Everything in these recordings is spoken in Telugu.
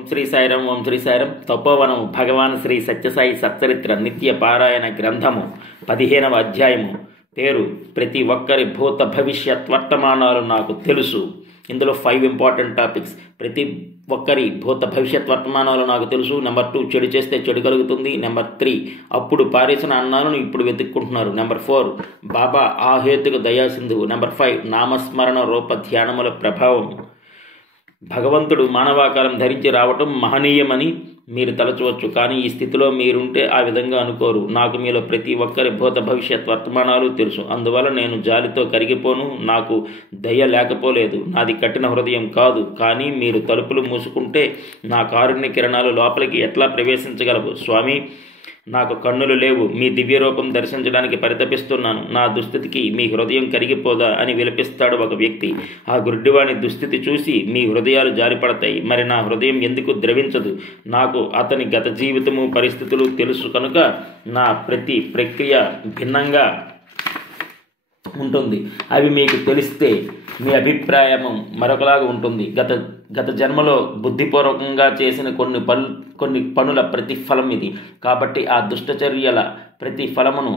ఓం శ్రీ సాయిరాం. ఓం శ్రీ సాయిరాం. తపోవనం భగవాన్ శ్రీ సత్యసాయి సచ్చరిత్ర నిత్య పారాయణ గ్రంథము 15వ అధ్యాయము. పేరు ప్రతి ఒక్కరి భూత భవిష్యత్ వర్తమానాలు నాకు తెలుసు. ఇందులో 5 ఇంపార్టెంట్ టాపిక్స్. ప్రతి ఒక్కరి భూత భవిష్యత్ వర్తమానాలు నాకు తెలుసు. నెంబర్ 2, చెడు చేస్తే చెడు కలుగుతుంది. నెంబర్ 3, అప్పుడు పారేసిన అన్నాలను ఇప్పుడు వెతుక్కుంటున్నారు. నెంబర్ 4, బాబా ఆ హేతుకు దయాసింధువు. నెంబర్ 5, నామస్మరణ రూప ధ్యానముల ప్రభావం. భగవంతుడు మానవాకారం ధరించి రావటం మహనీయమని మీరు తలచవచ్చు, కానీ ఈ స్థితిలో మీరుంటే ఆ విధంగా అనుకోరు. నాకు మీలో ప్రతి ఒక్కరి భూత భవిష్యత్ వర్తమానాలు తెలుసు. అందువల్ల నేను జాలితో కరిగిపోను. నాకు దయ లేకపోలేదు. నాది కఠిన హృదయం కాదు. కానీ మీరు తలుపులు మూసుకుంటే నా కారుణ్య కిరణాలు లోపలికి ఎట్లా ప్రవేశించగలవు? స్వామి, నాకు కన్నులు లేవు. మీ దివ్య రూపం దర్శించడానికి పరితపిస్తున్నాను. నా దుస్థితికి మీ హృదయం కరిగిపోదా అని విలపిస్తాడు ఒక వ్యక్తి. ఆ గుడ్డివాని దుస్థితి చూసి మీ హృదయాలు జారిపడతాయి. మరి నా హృదయం ఎందుకు ద్రవించదు? నాకు అతని గత జీవితము పరిస్థితులు తెలుసు కనుక నా ప్రతి ప్రక్రియ భిన్నంగా ఉంటుంది. అవి మీకు తెలిస్తే మీ అభిప్రాయం మరొకలాగా ఉంటుంది. గత జన్మలో బుద్ధిపూర్వకంగా చేసిన కొన్ని పనుల ప్రతిఫలం ఇది. కాబట్టి ఆ దుష్టచర్యల ప్రతిఫలమును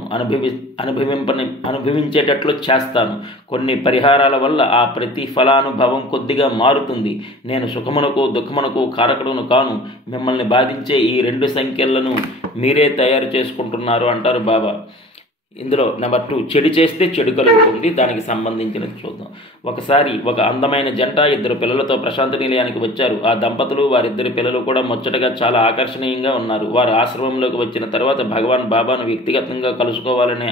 అనుభవించేటట్లు చేస్తాను. కొన్ని పరిహారాల వల్ల ఆ ప్రతిఫలానుభవం కొద్దిగా మారుతుంది. నేను సుఖమునకు దుఃఖమునకు కారకుడును కాను. మిమ్మల్ని బాధించే ఈ 2 సంఖ్యలను మీరే తయారు చేసుకుంటున్నారు అంటారు బాబా. ఇందులో నెంబర్ 2, చెడు చేస్తే చెడు కలుగుతుంది. దానికి సంబంధించినది చూద్దాం. ఒకసారి ఒక అందమైన జంట 2 పిల్లలతో ప్రశాంత నిలయానికి వచ్చారు. ఆ దంపతులు వారిద్దరి పిల్లలు కూడా ముచ్చటగా చాలా ఆకర్షణీయంగా ఉన్నారు. వారు ఆశ్రమంలోకి వచ్చిన తర్వాత భగవాన్ బాబాను వ్యక్తిగతంగా కలుసుకోవాలనే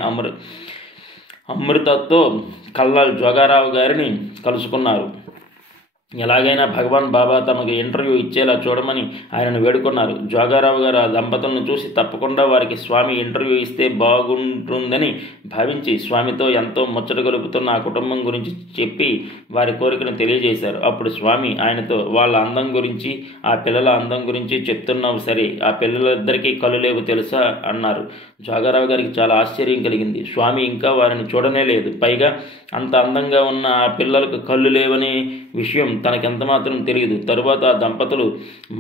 అమృతతో కల్లాల్ జోగారావు గారిని కలుసుకున్నారు. ఎలాగైనా భగవాన్ బాబా తమకు ఇంటర్వ్యూ ఇచ్చేలా చూడమని ఆయనను వేడుకున్నారు. జోగారావు గారు ఆ దంపతులను చూసి తప్పకుండా వారికి స్వామి ఇంటర్వ్యూ ఇస్తే బాగుంటుందని భావించి స్వామితో ఎంతో ముచ్చట గలుపుతున్న ఆ కుటుంబం గురించి చెప్పి వారి కోరికను తెలియజేశారు. అప్పుడు స్వామి ఆయనతో వాళ్ళ అందం గురించి, ఆ పిల్లల అందం గురించి చెప్తున్నావు సరే, ఆ పిల్లలిద్దరికీ కళ్ళు లేవు తెలుసా అన్నారు. జోగారావు గారికి చాలా ఆశ్చర్యం కలిగింది. స్వామి ఇంకా వారిని చూడనే లేదు. పైగా అంత అందంగా ఉన్న ఆ పిల్లలకు కళ్ళు లేవనే విషయం తనకెంత మాత్రం తెలియదు. తరువాత ఆ దంపతులు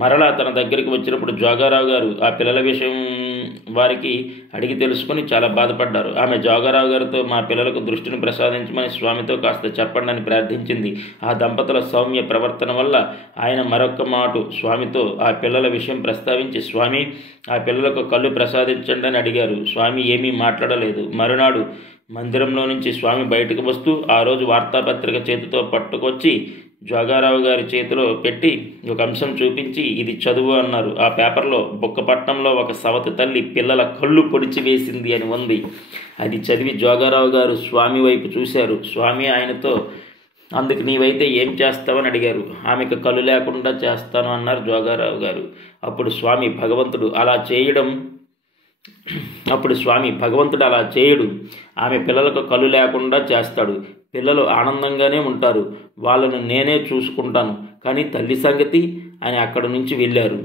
మరలా తన దగ్గరికి వచ్చినప్పుడు జోగారావు గారు ఆ పిల్లల విషయం వారికి అడిగి తెలుసుకుని చాలా బాధపడ్డారు. ఆమె జోగారావు గారితో మా పిల్లలకు దృష్టిని ప్రసాదించమని స్వామితో కాస్త చెప్పండి అని ప్రార్థించింది. ఆ దంపతుల సౌమ్య ప్రవర్తన వల్ల ఆయన మరొక్క మాట స్వామితో ఆ పిల్లల విషయం ప్రస్తావించి, స్వామి, ఆ పిల్లలకు కళ్ళు ప్రసాదించండి అని అడిగారు. స్వామి ఏమీ మాట్లాడలేదు. మరునాడు మందిరంలో నుంచి స్వామి బయటకు వస్తూ ఆ రోజు వార్తాపత్రిక చేతితో పట్టుకొచ్చి జోగారావు గారి చేతిలో పెట్టి ఒక అంశం చూపించి, ఇది చదువు అన్నారు. ఆ పేపర్లో బుక్కపట్నంలో ఒక సవతి తల్లి పిల్లల కళ్ళు పొడిచి వేసింది అని ఉంది. అది చదివి జోగారావు గారు స్వామి వైపు చూశారు. స్వామి ఆయనతో, అందుకు నీవైతే ఏం చేస్తావని అడిగారు. ఆమెకు కళ్ళు లేకుండా చేస్తాను అన్నారు జోగారావు గారు. అప్పుడు స్వామి భగవంతుడు అలా చేయడు. ఆమె పిల్లలకు కళ్ళు లేకుండా చేస్తాడు. పిల్లలు ఆనందంగానే ఉంటారు. వాళ్ళను నేనే చూసుకుంటాను. కానీ తల్లి సంగతి అని అక్కడి నుంచి వెళ్ళారు.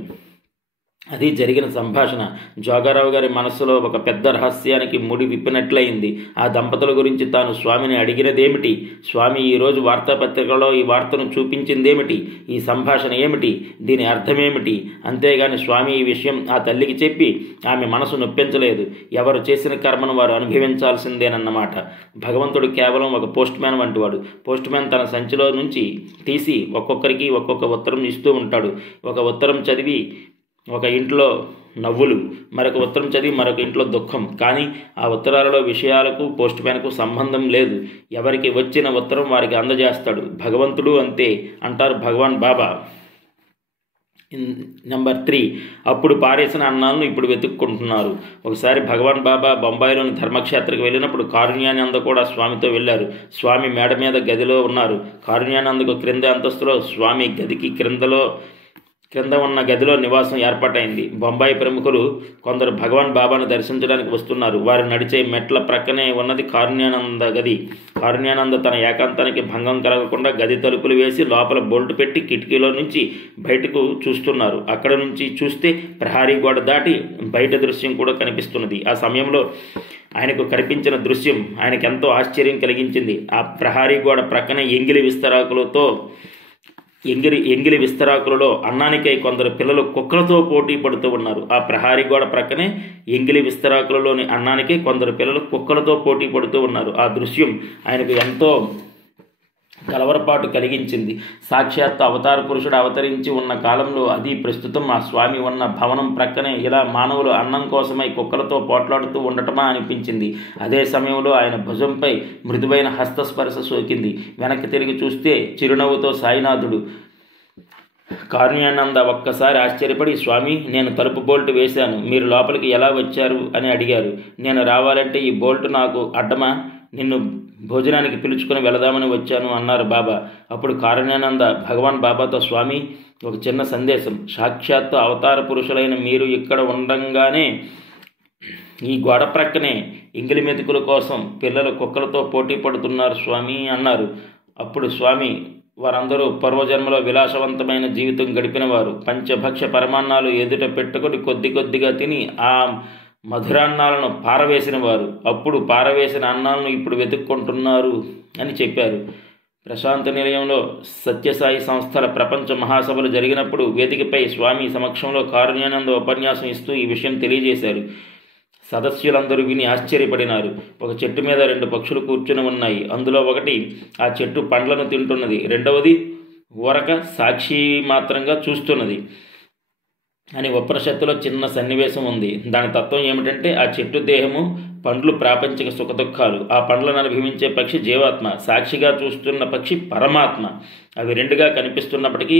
అది జరిగిన సంభాషణ. జోగారావు గారి మనస్సులో ఒక పెద్ద రహస్యానికి ముడి విప్పినట్లయింది. ఆ దంపతుల గురించి తాను స్వామిని అడిగినదేమిటి? స్వామి ఈరోజు వార్తాపత్రికలో ఈ వార్తను చూపించిందేమిటి? ఈ సంభాషణ ఏమిటి? దీని అర్థమేమిటి? అంతేగాని స్వామి ఈ విషయం ఆ తల్లికి చెప్పి ఆమె మనసు నొప్పించలేదు. ఎవరు చేసిన కర్మను వారు అనుభవించాల్సిందేనన్నమాట. భగవంతుడు కేవలం ఒక పోస్ట్ మ్యాన్ వంటివాడు. పోస్ట్ మ్యాన్ తన సంచిలో నుంచి తీసి ఒక్కొక్కరికి ఒక్కొక్క ఉత్తరం ఇస్తూ ఉంటాడు. ఒక ఉత్తరం చదివి ఒక ఇంట్లో నవ్వులు, మరొక ఉత్తరం చదివి మరొక ఇంట్లో దుఃఖం. కానీ ఆ ఉత్తరాలలో విషయాలకు పోస్ట్ మ్యాన్కు సంబంధం లేదు. ఎవరికి వచ్చిన ఉత్తరం వారికి అందజేస్తాడు. భగవంతుడు అంతే అంటారు భగవాన్ బాబా. నెంబర్ 3, అప్పుడు పారేసిన అన్నాలను ఇప్పుడు వెతుక్కుంటున్నారు. ఒకసారి భగవాన్ బాబా బొంబాయిలోని ధర్మక్షేత్రకు వెళ్ళినప్పుడు కారుణ్యానంద కూడా స్వామితో వెళ్ళారు. స్వామి మేడ మీద గదిలో ఉన్నారు. కారుణ్యానందకు క్రింద అంతస్తులో, స్వామి గదికి క్రింద ఉన్న గదిలో నివాసం ఏర్పాటైంది. బొంబాయి ప్రముఖులు కొందరు భగవాన్ బాబాను దర్శించడానికి వస్తున్నారు. వారు నడిచే మెట్ల ప్రక్కనే ఉన్నది కారుణ్యానంద గది. కారుణ్యానంద తన ఏకాంతానికి భంగం కలగకుండా గది తలుపులు వేసి లోపల బోల్ట్ పెట్టి కిటికీలో నుంచి బయటకు చూస్తున్నారు. అక్కడ నుంచి చూస్తే ప్రహారీ గోడ దాటి బయట దృశ్యం కూడా కనిపిస్తున్నది. ఆ సమయంలో ఆయనకు కనిపించిన దృశ్యం ఆయనకెంతో ఆశ్చర్యం కలిగించింది. ఆ ప్రహారీ గోడ ప్రక్కనే ఎంగిలి విస్తరాకులతో ఎంగిలి విస్తరాకులలో అన్నానికై కొందరు పిల్లలు కుక్కలతో పోటీ పడుతూ ఉన్నారు. ఆ ప్రహారీ గోడ ప్రక్కనే ఎంగిలి విస్తరాకులలోని అన్నానికై కొందరు పిల్లలు కుక్కలతో పోటీ పడుతూ ఉన్నారు. ఆ దృశ్యం ఆయనకు ఎంతో కలవరపాటు కలిగించింది. సాక్షాత్తు అవతార పురుషుడు అవతరించి ఉన్న కాలంలో, అది ప్రస్తుతం ఆ స్వామి ఉన్న భవనం ప్రక్కనే ఇలా మానవులు అన్నం కోసమై కుక్కలతో పోట్లాడుతూ ఉండటమా అనిపించింది. అదే సమయంలో ఆయన భుజంపై మృదువైన హస్తస్పర్శ సోకింది. వెనక్కి తిరిగి చూస్తే చిరునవ్వుతో సాయినాథుడు. కారుణ్యానంద ఒక్కసారి ఆశ్చర్యపడి, స్వామి, నేను తలుపు బోల్ట్ వేశాను, మీరు లోపలికి ఎలా వచ్చారు అని అడిగారు. నేను రావాలంటే ఈ బోల్ట్ నాకు అడ్డమా? నిన్ను భోజనానికి పిలుచుకుని వెళదామని వచ్చాను అన్నారు బాబా. అప్పుడు కారుణ్యానంద భగవాన్ బాబాతో, స్వామి, ఒక చిన్న సందేశం. సాక్షాత్తు అవతార పురుషులైన మీరు ఇక్కడ ఉండంగానే ఈ గోడ ప్రక్కనే ఎంగిలి మెతుకుల కోసం పిల్లలు కుక్కలతో పోటీ పడుతున్నారు స్వామి అన్నారు. అప్పుడు స్వామి, వారందరూ పూర్వజన్మలో విలాసవంతమైన జీవితం గడిపినవారు. పంచభక్ష పరమాన్నాలు ఎదుట పెట్టుకుని కొద్ది కొద్దిగా తిని ఆ మధురాన్నాలను పారవేసిన వారు. అప్పుడు పారవేసిన అన్నాలను ఇప్పుడు వెతుక్కుంటున్నారు అని చెప్పారు. ప్రశాంత నిలయంలో సత్యసాయి సంస్థల ప్రపంచ మహాసభలు జరిగినప్పుడు వేదికపై స్వామి సమక్షంలో కారుణ్యానంద ఉపన్యాసం ఇస్తూ ఈ విషయం తెలియజేశారు. సదస్సులందరూ విని ఆశ్చర్యపడినారు. ఒక చెట్టు మీద 2 పక్షులు కూర్చుని ఉన్నాయి. అందులో ఒకటి ఆ చెట్టు పండ్లను తింటున్నది, రెండవది ఊరక సాక్షి మాత్రంగా చూస్తున్నది అని ఉపనిషత్తులో చిన్న సన్నివేశం ఉంది. దాని తత్వం ఏమిటంటే, ఆ చెట్టు దేహము, పండ్లు ప్రాపంచిక సుఖదుఖాలు. ఆ పండ్లను అనుభవించే పక్షి జీవాత్మ, సాక్షిగా చూస్తున్న పక్షి పరమాత్మ. అవి రెండుగా కనిపిస్తున్నప్పటికీ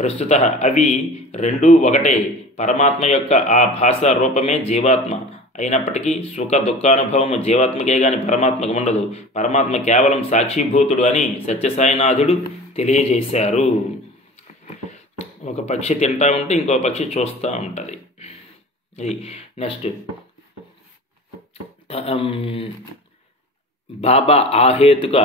ప్రస్తుత అవి రెండూ ఒకటే. పరమాత్మ యొక్క ఆ భాష రూపమే జీవాత్మ అయినప్పటికీ సుఖ దుఃఖానుభవము జీవాత్మకే గాని పరమాత్మకు ఉండదు. పరమాత్మ కేవలం సాక్షిభూతుడు అని సత్యసాయినాథుడు తెలియజేశారు. ఒక పక్షి తింటా ఉంటే ఇంకో పక్షి చూస్తూ ఉంటుంది. ఇది నెక్స్ట్ బాబా ఆహేతుక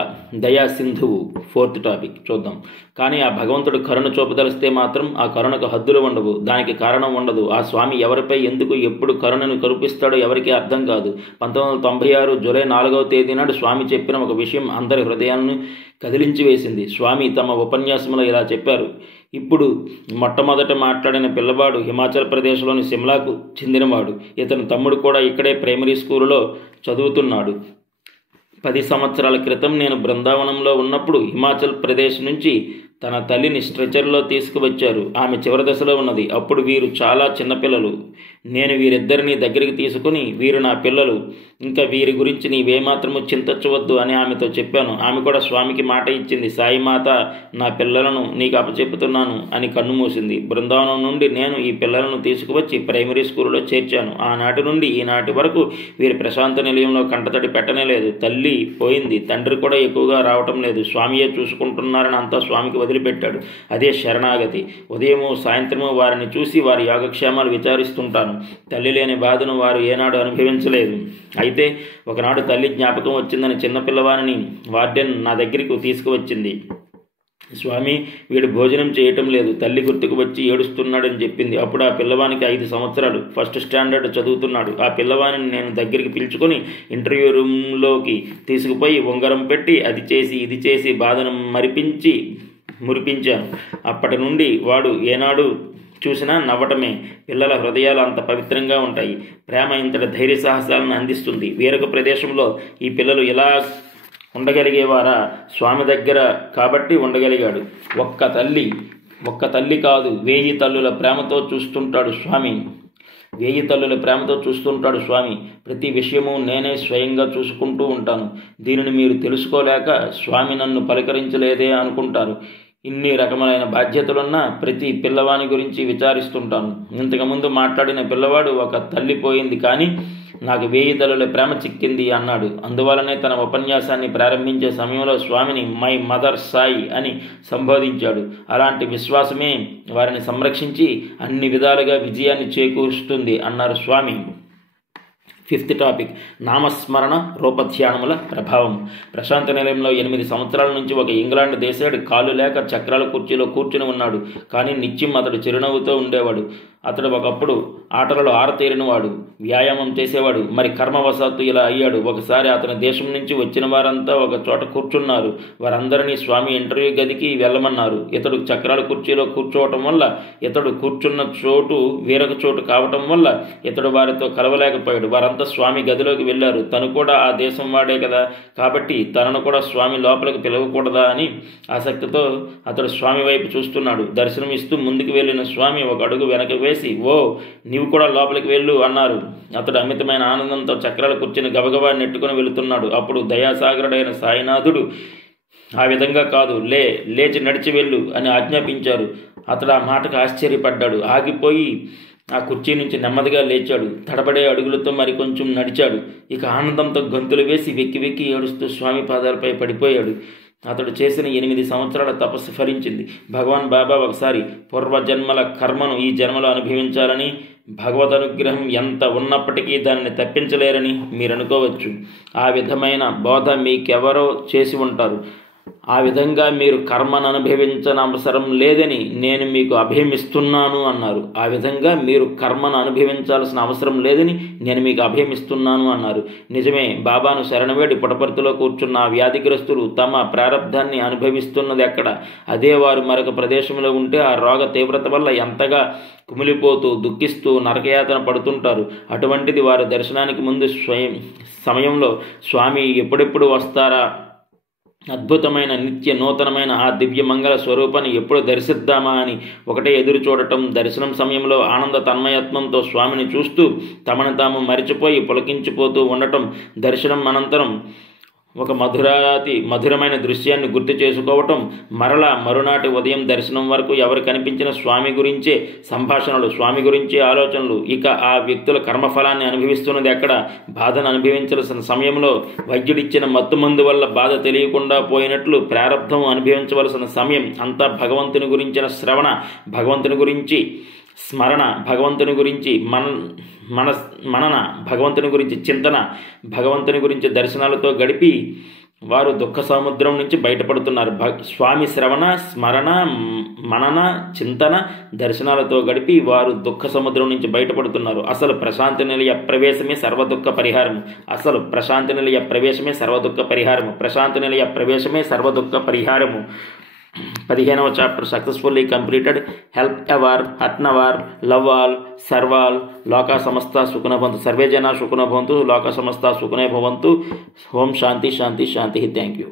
దయా సింధువు 4th టాపిక్ చూద్దాం. కానీ ఆ భగవంతుడు కరుణ చూపదలిస్తే మాత్రం ఆ కరుణకు హద్దులు ఉండవు, దానికి కారణం ఉండదు. ఆ స్వామి ఎవరిపై ఎందుకు ఎప్పుడు కరుణను కరుపిస్తాడో ఎవరికీ అర్థం కాదు. 1996 జూలై 4వ తేదీ నాడు స్వామి చెప్పిన ఒక విషయం అందరి హృదయాలను కదిలించి వేసింది. స్వామి తమ ఉపన్యాసంలో ఇలా చెప్పారు. ఇప్పుడు మొట్టమొదట మాట్లాడిన పిల్లవాడు హిమాచల్ ప్రదేశ్లోని సిమ్లాకు చెందినవాడు. ఇతని తమ్ముడు కూడా ఇక్కడే ప్రైమరీ స్కూలులో చదువుతున్నాడు. 10 సంవత్సరాల క్రితం నేను బృందావనంలో ఉన్నప్పుడు హిమాచల్ ప్రదేశ్ నుంచి తన తల్లిని స్ట్రెచర్లో తీసుకువచ్చారు. ఆమె చివరి దశలో ఉన్నది. అప్పుడు వీరు చాలా చిన్నపిల్లలు. నేను వీరిద్దరిని దగ్గరికి తీసుకుని, వీరు నా పిల్లలు, ఇంకా వీరి గురించి నీవేమాత్రము చింతించవద్దు అని ఆమెతో చెప్పాను. ఆమె కూడా స్వామికి మాట ఇచ్చింది. సాయిమాత, నా పిల్లలను నీకు అప్పచెప్పుతున్నాను అని కన్ను మూసింది. బృందావనం నుండి నేను ఈ పిల్లలను తీసుకువచ్చి ప్రైమరీ స్కూల్లో చేర్చాను. ఆనాటి నుండి ఈనాటి వరకు వీరి ప్రశాంత నిలయంలో కంటతడి పెట్టనే లేదు. తల్లి పోయింది, తండ్రి కూడా ఎక్కువగా రావటం లేదు. స్వామియే చూసుకుంటున్నారని అంతా స్వామికి వదిలిపెట్టాడు. అదే శరణాగతి. ఉదయము సాయంత్రము వారిని చూసి వారి యోగక్షేమాలు విచారిస్తుంటాను. తల్లి లేని బాధను వారు ఏనాడు అనుభవించలేదు. అయితే ఒకనాడు తల్లి జ్ఞాపకం వచ్చిందని చిన్నపిల్లవాడిని వార్డెన్ నా దగ్గరికి తీసుకువచ్చింది. స్వామి, వీడు భోజనం చేయటం లేదు, తల్లి గుర్తుకు వచ్చి ఏడుస్తున్నాడని చెప్పింది. అప్పుడు ఆ పిల్లవానికి 5 సంవత్సరాలు, 1st స్టాండర్డ్ చదువుతున్నాడు. ఆ పిల్లవాడిని నేను దగ్గరికి పిలుచుకొని ఇంటర్వ్యూ రూమ్లోకి తీసుకుపోయి ఉంగరం పెట్టి అది చేసి ఇది చేసి బాధను మురిపించాను. అప్పటి నుండి వాడు ఏనాడు చూసినా నవ్వటమే. పిల్లల హృదయాలు అంత పవిత్రంగా ఉంటాయి. ప్రేమ ఇంతటి ధైర్య సాహసాలను అందిస్తుంది. వేరొక ప్రదేశంలో ఈ పిల్లలు ఇలా ఉండగలిగేవారా? స్వామి దగ్గర కాబట్టి ఉండగలిగాడు. ఒక్క తల్లి కాదు, 1000 తల్లుల ప్రేమతో చూస్తుంటాడు స్వామి. 1000 తల్లుల ప్రేమతో చూస్తుంటాడు స్వామి. ప్రతి విషయము నేనే స్వయంగా చూసుకుంటూ ఉంటాను. దీనిని మీరు తెలుసుకోలేక స్వామి నన్ను పలకరించలేదే అనుకుంటారు. ఇన్ని రకములైన బాధ్యతలున్న ప్రతి పిల్లవాని గురించి విచారిస్తుంటాను. ఇంతకుముందు మాట్లాడిన పిల్లవాడు ఒక తల్లి పోయింది కానీ నాకు 1000 తల్లుల ప్రేమ చిక్కింది అన్నాడు. అందువలనే తన ఉపన్యాసాన్ని ప్రారంభించే సమయంలో స్వామిని మై మదర్ సాయి అని సంబోధించాడు. అలాంటి విశ్వాసమే వారిని సంరక్షించి అన్ని విధాలుగా విజయాన్ని చేకూరుస్తుంది అన్నారు స్వామి. 5th టాపిక్ నామస్మరణ రూపధ్యానముల ప్రభావం. ప్రశాంత నిలయంలో 8 సంవత్సరాల నుంచి ఒక ఇంగ్లాండ్ దేశాడు కాళ్ళు లేక చక్రాల కుర్చీలో కూర్చుని ఉన్నాడు. కానీ నిత్యం అతడు చిరునవ్వుతో ఉండేవాడు. అతడు ఒకప్పుడు ఆటలలో ఆరతేరినవాడు. వ్యాయామం చేసేవాడు. మరి కర్మవశాత్తు ఇలా అయ్యాడు. ఒకసారి అతని దేశం నుంచి వచ్చిన వారంతా ఒక చోట కూర్చున్నారు. వారందరినీ స్వామి ఇంటర్వ్యూ గదికి వెళ్ళమన్నారు. ఇతడు చక్రాల కుర్చీలో కూర్చోవటం వల్ల, ఇతడు కూర్చున్న చోటు వేరొక చోటు కావటం వల్ల ఇతడు వారితో కలవలేకపోయాడు. వారంతా స్వామి గదిలోకి వెళ్ళారు. తను కూడా ఆ దేశం వాడే కదా, కాబట్టి తనను కూడా స్వామి లోపలికి పిలవకూడదా అని ఆసక్తితో అతడు స్వామి వైపు చూస్తున్నాడు. దర్శనం ఇస్తూ ముందుకు వెళ్ళిన స్వామి ఒక అడుగు వెనక వేసి, ఓ నీవు కూడా లోపలికి వెళ్ళు అన్నారు. అతడు అమితమైన ఆనందంతో చక్రాల కుర్చీని గబగబా నెట్టుకుని వెళుతున్నాడు. అప్పుడు దయాసాగరుడైన సాయినాథుడు ఆ విధంగా కాదు, లేచి నడిచి వెళ్ళు అని ఆజ్ఞాపించారు. అతడు ఆ మాటకు ఆశ్చర్యపడ్డాడు. ఆగిపోయి ఆ కుర్చీ నుంచి నెమ్మదిగా లేచాడు. తడబడే అడుగులతో మరికొంచెం నడిచాడు. ఇక ఆనందంతో గంతులు వేసి వెక్కి వెక్కి ఏడుస్తూ స్వామి పాదాలపై పడిపోయాడు. అతడు చేసిన 8 సంవత్సరాల తపస్సు ఫలించింది. భగవాన్ బాబా ఒకసారి పూర్వజన్మల కర్మను ఈ జన్మలో అనుభవించాలని, భగవద్ అనుగ్రహం ఎంత ఉన్నప్పటికీ దానిని తప్పించలేరని మీరు అనుకోవచ్చు. ఆ విధమైన బోధ మీకెవరో చేసి ఉంటారు. ఆ విధంగా మీరు కర్మను అనుభవించనవసరం లేదని నేను మీకు అభయమిస్తున్నాను అన్నారు. ఆ విధంగా మీరు కర్మను అనుభవించాల్సిన అవసరం లేదని నేను మీకు అభయమిస్తున్నాను అన్నారు. నిజమే, బాబాను శరణవేడి పుటపర్తిలో కూర్చున్న ఆ వ్యాధిగ్రస్తులు తమ ప్రారంధాన్ని అనుభవిస్తున్నది ఎక్కడ? అదే వారు మరొక ప్రదేశంలో ఉంటే ఆ రోగ తీవ్రత వల్ల ఎంతగా కుమిలిపోతూ దుఃఖిస్తూ నరకయాతన పడుతుంటారు. అటువంటిది వారు దర్శనానికి ముందు సమయంలో స్వామి ఎప్పుడెప్పుడు వస్తారా, అద్భుతమైన నిత్య నూతనమైన ఆ దివ్య మంగళ స్వరూపాన్ని ఎప్పుడు దర్శిద్దామా అని ఒకటే ఎదురు చూడటం, దర్శనం సమయంలో ఆనంద తన్మయత్వంతో స్వామిని చూస్తూ తమను తాము మరిచిపోయి పులకించిపోతూ ఉండటం, దర్శనం అనంతరం ఒక మధురమైన దృశ్యాన్ని గుర్తు చేసుకోవటం, మరలా మరునాటి ఉదయం దర్శనం వరకు ఎవరు కనిపించిన స్వామి గురించే సంభాషణలు, స్వామి గురించే ఆలోచనలు. ఇక ఆ వ్యక్తుల కర్మఫలాన్ని అనుభవిస్తున్నది ఎక్కడ? బాధను అనుభవించాల్సిన సమయంలో వైద్యుడిచ్చిన మత్తుమందు వల్ల బాధ తెలియకుండా పోయినట్లు ప్రారబ్ధం అనుభవించవలసిన సమయం అంతా భగవంతుని గురించిన శ్రవణ, భగవంతుని గురించి స్మరణ, భగవంతుని గురించి మనన, భగవంతుని గురించి చింతన, భగవంతుని గురించి దర్శనాలతో గడిపి వారు దుఃఖ సముద్రం నుంచి బయటపడుతున్నారు. స్వామి శ్రవణ, స్మరణ, మనన, చింతన, దర్శనాలతో గడిపి వారు దుఃఖ సముద్రం నుంచి బయటపడుతున్నారు. అసలు ప్రశాంతి నిలయ ప్రవేశమే సర్వదుఃఖ పరిహారము. అసలు ప్రశాంతి నిలయ ప్రవేశమే సర్వదుఃఖ పరిహారము. ప్రశాంతి నిలయ ప్రవేశమే సర్వదుఃఖ పరిహారము. 15వ chapter successfully completed. Help ever, hurt never, love all, serve all, లోకా సమస్త సుఖినో భవంతు, సర్వే జనా సుఖినో భవంతు, లోకా సమస్త సుఖినో భవంతు. ఓం శాంతి శాంతి శాంతి. Thank you.